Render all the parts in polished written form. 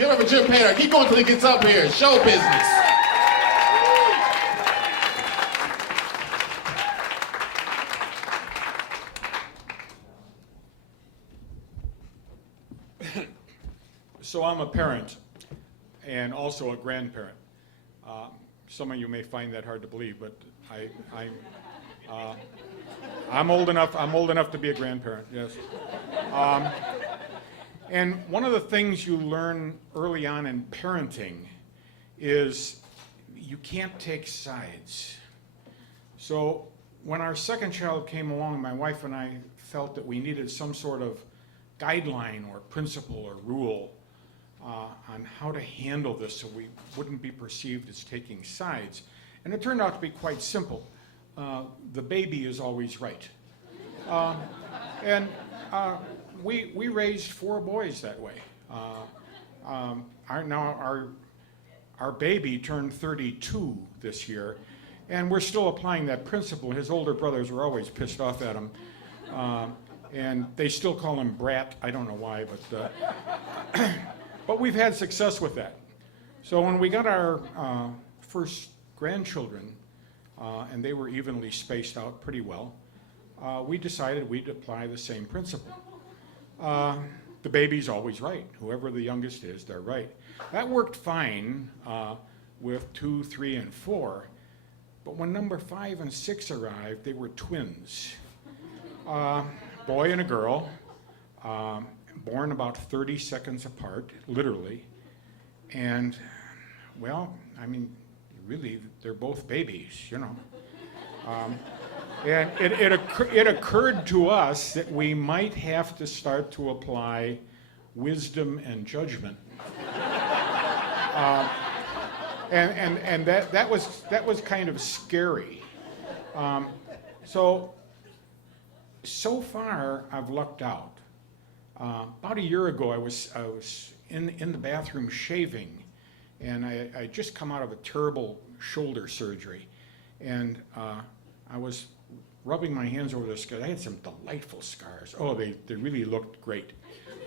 Get up for Jim Padar. Keep going till he gets up here. Show business. So I'm a parent and also a grandparent. Some of you may find that hard to believe, but I'm old enough. I'm old enough to be a grandparent. Yes. And one of the things you learn early on in parenting is you can't take sides. So when our second child came along, my wife and I felt that we needed some sort of guideline or principle or rule on how to handle this so we wouldn't be perceived as taking sides. And it turned out to be quite simple. The baby is always right. And we raised 4 boys that way. Our baby turned 32 this year, and we're still applying that principle. His older brothers were always pissed off at him. And they still call him Brat. I don't know why, but but we've had success with that. So when we got our first grandchildren, and they were evenly spaced out pretty well, we decided we'd apply the same principle. The baby's always right. Whoever the youngest is, they're right. That worked fine with 2, 3, and 4, but when number 5 and 6 arrived, they were twins. Boy and a girl, born about 30 seconds apart, literally. And, well, I mean, really, they're both babies, you know. And it occurred to us that we might have to start to apply wisdom and judgment. And that was kind of scary. So far, I've lucked out. About a year ago, I was in the bathroom shaving, and I just come out of a terrible shoulder surgery, and I was rubbing my hands over the scars. I had some delightful scars. Oh, they really looked great.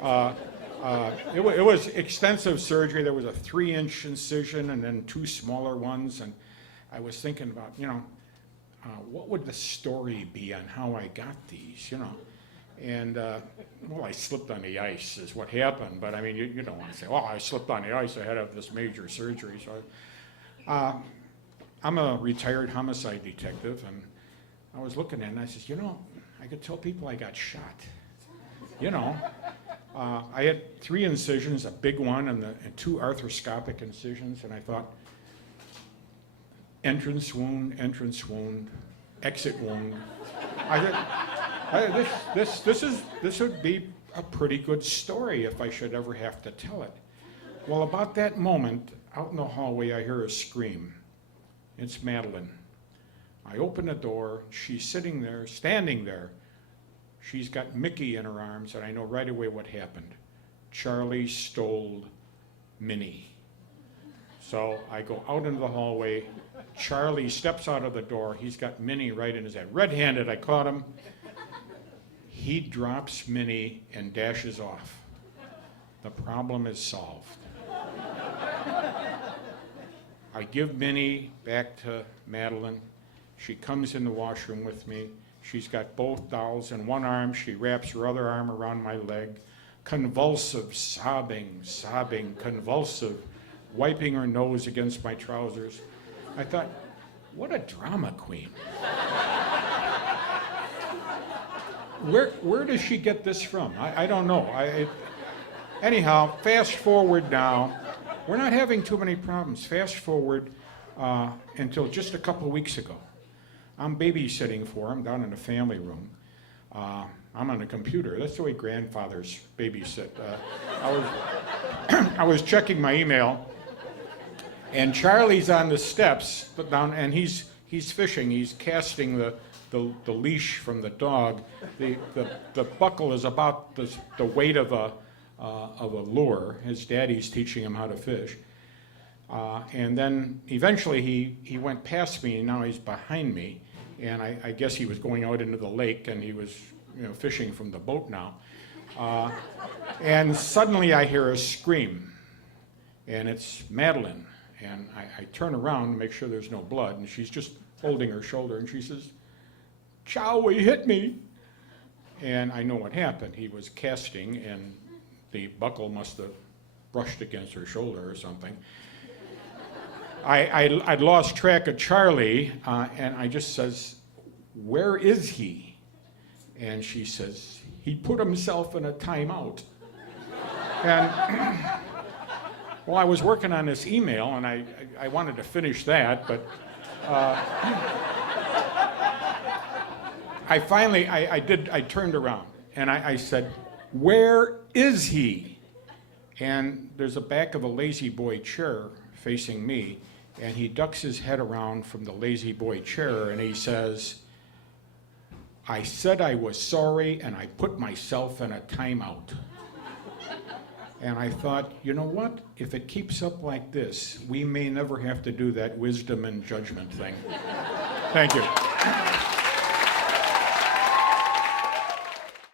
It was extensive surgery. There was a 3-inch incision and then 2 smaller ones, and I was thinking about, what would the story be on how I got these, And, well, I slipped on the ice is what happened, but I mean, you don't want to say, well, I slipped on the ice ahead of this major surgery. So I'm a retired homicide detective, and I was looking at it, and I says, I could tell people I got shot. I had 3 incisions, a big one and 2 arthroscopic incisions, and I thought, entrance wound, exit wound. This would be a pretty good story if I should ever have to tell it. Well, about that moment, out in the hallway, I hear a scream. It's Madeline. I open the door. She's standing there. She's got Mickey in her arms, and I know right away what happened. Charlie stole Minnie. So I go out into the hallway. Charlie steps out of the door. He's got Minnie right in his head. Red-handed, I caught him. He drops Minnie and dashes off. The problem is solved. I give Minnie back to Madeline. She comes in the washroom with me. She's got both dolls in one arm. She wraps her other arm around my leg. Convulsive, sobbing, convulsive, wiping her nose against my trousers. I thought, what a drama queen. Where does she get this from? I don't know. Anyhow, fast forward now. We're not having too many problems. Fast forward until just a couple of weeks ago. I'm babysitting for him down in the family room. I'm on the computer. That's the way grandfathers babysit. I was checking my email, and Charlie's on the steps down, and he's fishing. He's casting the leash from the dog. The buckle is about the weight of a lure. His daddy's teaching him how to fish. And then eventually he went past me, and now he's behind me. And I guess he was going out into the lake, and he was fishing from the boat now. And suddenly I hear a scream. and it's Madeline. And I turn around to make sure there's no blood, and she's just holding her shoulder, and she says, "Chow, he hit me." And I know what happened. He was casting, and the buckle must have brushed against her shoulder or something. I'd lost track of Charlie, and I just says, "Where is he?" And she says, "He put himself in a timeout." And well, I was working on this email, and I wanted to finish that, but I turned around, and I said, "Where is he?" And there's a back of a lazy boy chair facing me, and he ducks his head around from the lazy boy chair, and he says, "I said I was sorry, and I put myself in a timeout." And I thought, you know what? If it keeps up like this, we may never have to do that wisdom and judgment thing. Thank you.